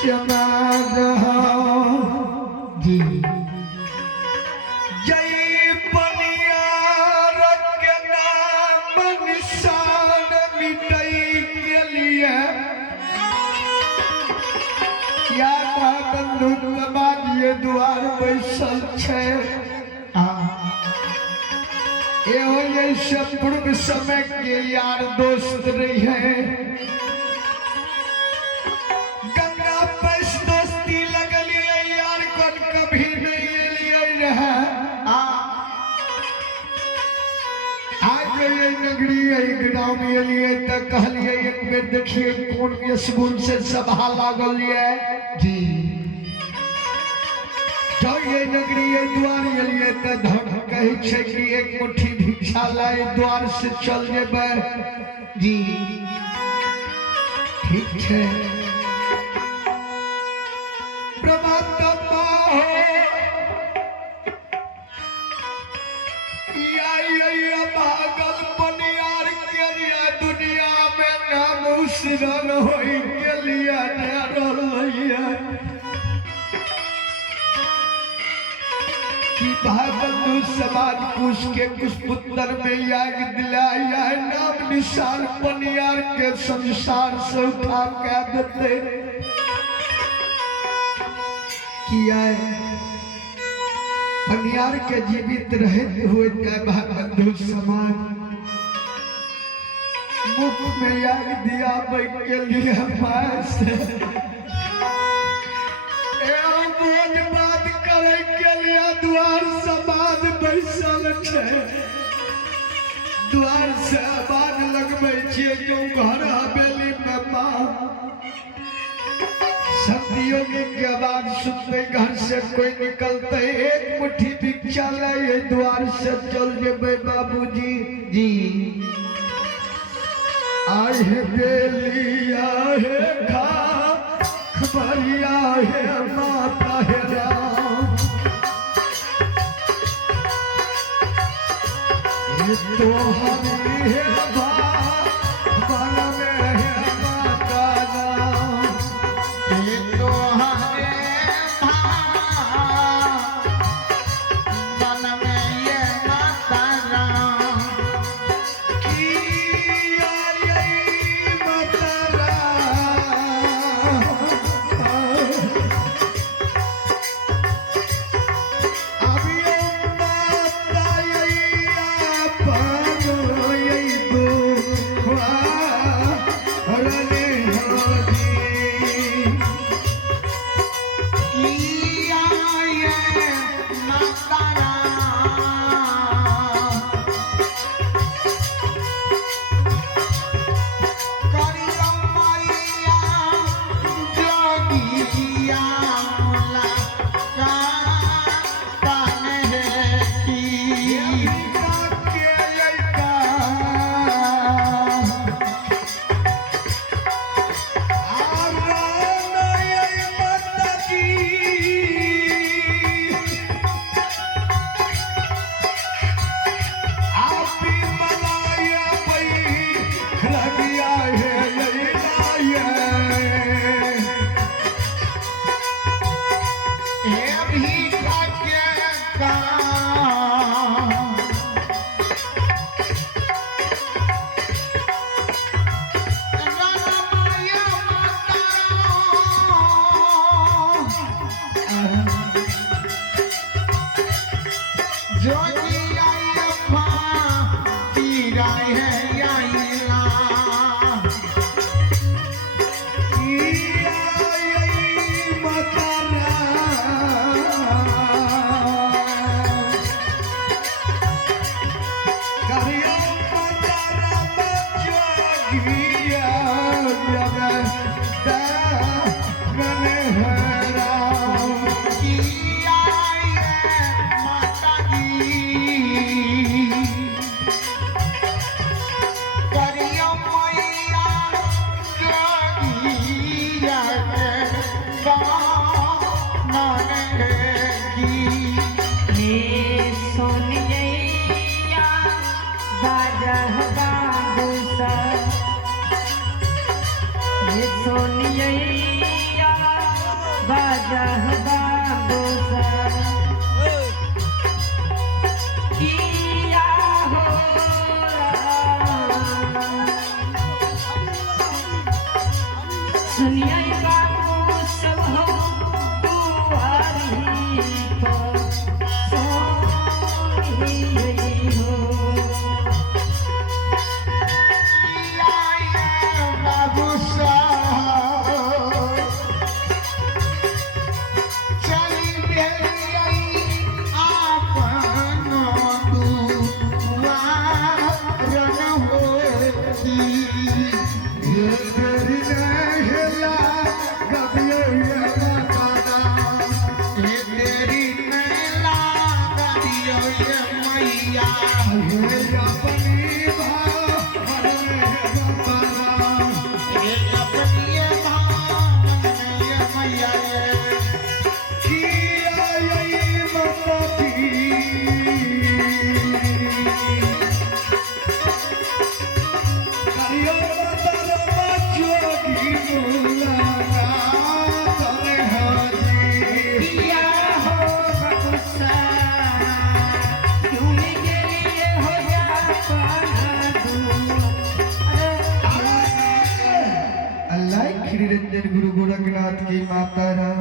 समाज जी जय बनियार के नाम निशान मिटई के लिए या बंधु समाज ये द्वार बैसल छे ये पूर्व समय के यार दोस्त रही है गंगा पैस दोस्ती लगलिए यार कौन कभी नहीं लिए रहा आज ये नगरी गाँव में लिए तो कहलिए एक बेर देखिए कौन स्कूल से सभा लागल है जी जो ये नगरी द्वार लिए तो धन कहे छे कि एक मुट्ठी भिक्षा लाए द्वार से चल जेबे जी ठीक है प्रभातमा हो या भागल बनियार के लिए दुनिया में नाम उसरन होई के लिए डरल भागल समाज कुछ के कुछ पुत्र में याद दिलाया नाम निशान बनियार के संसार से उठा के देते किया बनियार के जीवित रहते हुए भागल समाज मुख में याद दिया के लिए पास द्वार समाज बैसल छे द्वार से बात लगबे छिए जो घर हवेली में मां सदियों के बाद सुनते घर से कोई निकलते एक मुट्ठी भिक्षा लाए द्वार से चल जेबे बाबूजी जी आए है बेली आए खा खबरिया है माता है राम तो हमें है बाल में है माता नाम तो हमें बाल में ये माता राम की माता राम सोनिया निरंजन गुरु गोरखनाथ की माता रानी